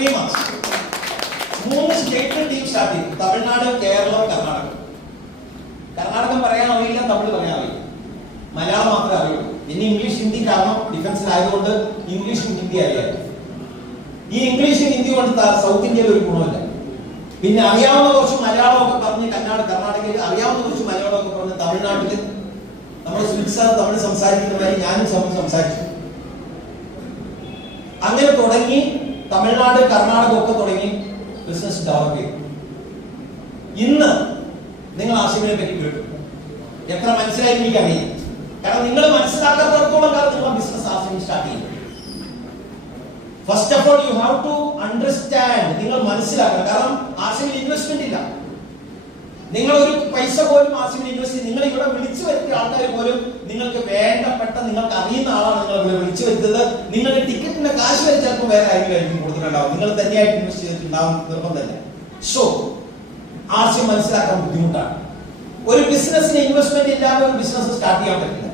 3 months. 3 state team start ചെയ്തു. തമിഴ്നാട്, കേരളം, കർണാടക. കർണാടകം പറയാൻ അറിയില്ല, തമിഴ് പറയാൻ അറിയില്ല, മലയാളം മാത്രമേ അറിയുള്ളൂ. പിന്നെ ഇംഗ്ലീഷ്, ഹിന്ദി, കാരണം ഡിഫൻസിലായതുകൊണ്ട് ഇംഗ്ലീഷും ഹിന്ദി അറിയാം. ഈ ഇംഗ്ലീഷും ഹിന്ദി കൊണ്ട് സൗത്ത് ഇന്ത്യയിൽ ഒരു ഗുണമില്ല. പിന്നെ അറിയാവുന്ന കുറച്ച് മലയാളമൊക്കെ പറഞ്ഞ് കർണാടകയിൽ, അറിയാവുന്ന കുറച്ച് മലയാളമൊക്കെ പറഞ്ഞ് തമിഴ്നാട്ടിൽ നമ്മൾ സ്വിറ്റ്സർ തമിഴ് സംസാരിക്കുന്നവരെ ഞാനും സംസാരിച്ചു. അങ്ങനെ തുടങ്ങി തമിഴ്നാട്, കർണാടക ഒക്കെ തുടങ്ങി ബിസിനസ് ഡെവലപ്പ് ചെയ്തു. ഇന്ന് നിങ്ങൾ ആസിമിനെ പറ്റി കേട്ടു. എത്ര മനസ്സിലായി എനിക്കറിയില്ല. കാരണം നിങ്ങൾ മനസ്സിലാക്കാത്തടത്തോളം കാലം നിങ്ങൾ ബിസിനസ് ആസിമി സ്റ്റാർട്ട് ചെയ്യും. First of all you have to understand. നിങ്ങൾ മനസ്സിലാക്കണം. കാരണം ആസിമിൽ ഇൻവെസ്റ്റ്മെന്റ് ഇല്ല. നിങ്ങൾ ഒരു പൈസ പോലും ആസിമിൽ ഇൻവെസ്റ്റ് ചെയ്ത് നിങ്ങൾ ഇവിടെ വിളിച്ചു വരുത്തിയ ആൾക്കാർ പോലും നിങ്ങൾക്ക് വേണ്ടപ്പെട്ട, നിങ്ങൾക്ക് അറിയുന്ന ആളാണ് നിങ്ങൾ ഇവിടെ വിളിച്ചു വരുത്തത്. നിങ്ങളുടെ ടിക്കറ്റിന്റെ കാശ് വരെ ചിലപ്പോൾ വേറെ ആയിരിക്കും കൊടുത്തിട്ടുണ്ടാവും. നിങ്ങൾ തന്നെയായിട്ട് ഇൻവെസ്റ്റ് ചെയ്തിട്ടുണ്ടാവും, നിർബന്ധമില്ല. സോ ആശയം മനസ്സിലാക്കാൻ ബുദ്ധിമുട്ടാണ്. ഒരു ബിസിനസ്സിന് ഇൻവെസ്റ്റ്മെന്റ് ഇല്ലാതെ ഒരു ബിസിനസ് സ്റ്റാർട്ട് ചെയ്യാൻ പറ്റില്ല.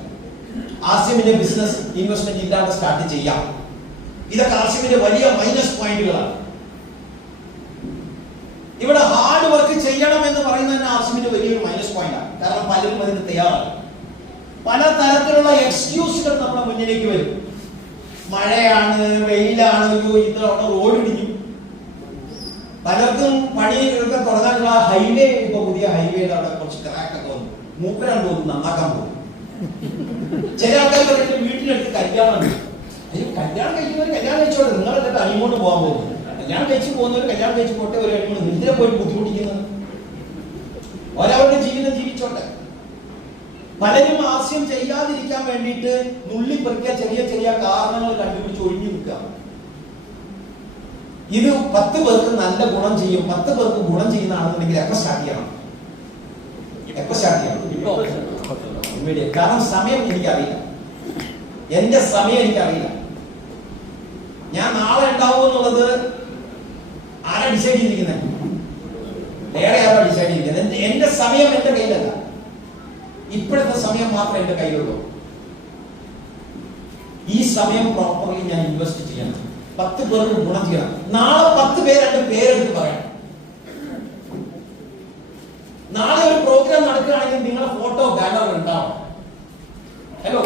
ആസിമിന്റെ ബിസിനസ് ഇൻവെസ്റ്റ്മെന്റ് ഇല്ലാതെ സ്റ്റാർട്ട് ചെയ്യാം. ഇതൊക്കെ ആസിമിന്റെ വലിയ മൈനസ് പോയിന്റുകളാണ്. ഇവിടെ ഹാർഡ് വർക്ക് ചെയ്യണം എന്ന് പറയുന്നതിന് ആസിമിന്റെ വലിയൊരു മൈനസ് പോയിന്റാണ്. കാരണം പലരും അതിന് തയ്യാറാണ്. പല തരത്തിലുള്ള എക്സ്ക്യൂസുകൾ നമ്മുടെ മുന്നിലേക്ക് വരും. മഴയാണ്, വെയിലാണ്, ഇതാണ്, റോഡ് ഇടിഞ്ഞു. പലർക്കും പണിയൊക്കെ തുടങ്ങാനുള്ള ഹൈവേ, ഇപ്പൊ പുതിയ ഹൈവേയുടെ അവിടെ കുറച്ച് ക്രാക്കൊക്കെ വന്നു. മൂപ്പരാണ് തോന്നുന്നു നന്നാക്കാൻ പോകും. ചില ആൾക്കാർ വീട്ടിലെടുത്ത് കല്യാണം കഴിക്കും. കല്യാണം കഴിക്കുന്നവർ കല്യാണം കഴിച്ചോട്ടെ, നിങ്ങളെല്ലാം അണിമോട്ട് പോകാൻ പോകുന്നു. കല്യാണം കഴിച്ച് പോകുന്നവർ കല്യാണം കഴിച്ച് പോട്ടെ. ഒരു അണിമോട്ട് എന്തിനെ പോയിട്ട് ബുദ്ധിമുട്ടിക്കുന്നത്? ഒരവരുടെ ജീവിതം ജീവിച്ചോട്ടെ. പലരും ആശയം ചെയ്യാതിരിക്കാൻ വേണ്ടിയിട്ട് നുള്ളിപ്പെറുക്കിയ ചെറിയ ചെറിയ കാരണങ്ങൾ കണ്ടുപിടിച്ച് ഒഴിഞ്ഞു നിൽക്കുക. ഇത് 10 പേർക്ക് നല്ല ഗുണം ചെയ്യും. 10 പേർക്ക് ഗുണം ചെയ്യുന്നതാണെന്നുണ്ടെങ്കിൽ എപ്പോൾ സ്റ്റാർട്ട് ചെയ്യണം? കാരണം സമയം എനിക്കറിയില്ല. എന്റെ സമയം എനിക്കറിയില്ല. ഞാൻ നാളെ ഉണ്ടാവും എന്നുള്ളത് ആരാ ഡിസൈഡ് ചെയ്തിരിക്കുന്നത്? വേറെ ആരാ ഡിസൈഡ് ചെയ്തിരിക്കുന്നത്? എന്റെ സമയം എന്റെ കയ്യിലല്ല. ഇപ്പോഴത്തെ സമയം മാത്രമേ എന്റെ കയ്യിലുള്ളൂ. ഈ സമയം പ്രോപ്പർലി ഞാൻ ഇൻവെസ്റ്റ് ചെയ്യണം. 10 പേർക്ക് ഗുണം ചെയ്യണം. നാളെ 10 പേര് എന്റെ പേരെടുത്ത് പറയണം. നാളെ ഒരു പ്രോഗ്രാം നടക്കുകയാണെങ്കിൽ നിങ്ങളുടെ ഫോട്ടോ ബാനർ ഉണ്ടാവും. ഹലോ,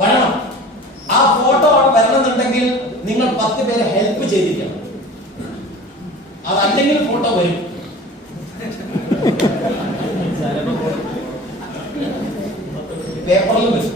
വരണം. ആ ഫോട്ടോ അവിടെ വരണമെന്നുണ്ടെങ്കിൽ നിങ്ങൾ 10 പേരെ ഹെൽപ്പ് ചെയ്തിരിക്കണം. അതല്ലെങ്കിൽ ഫോട്ടോ വരും. പേപ്പറിലും വരും.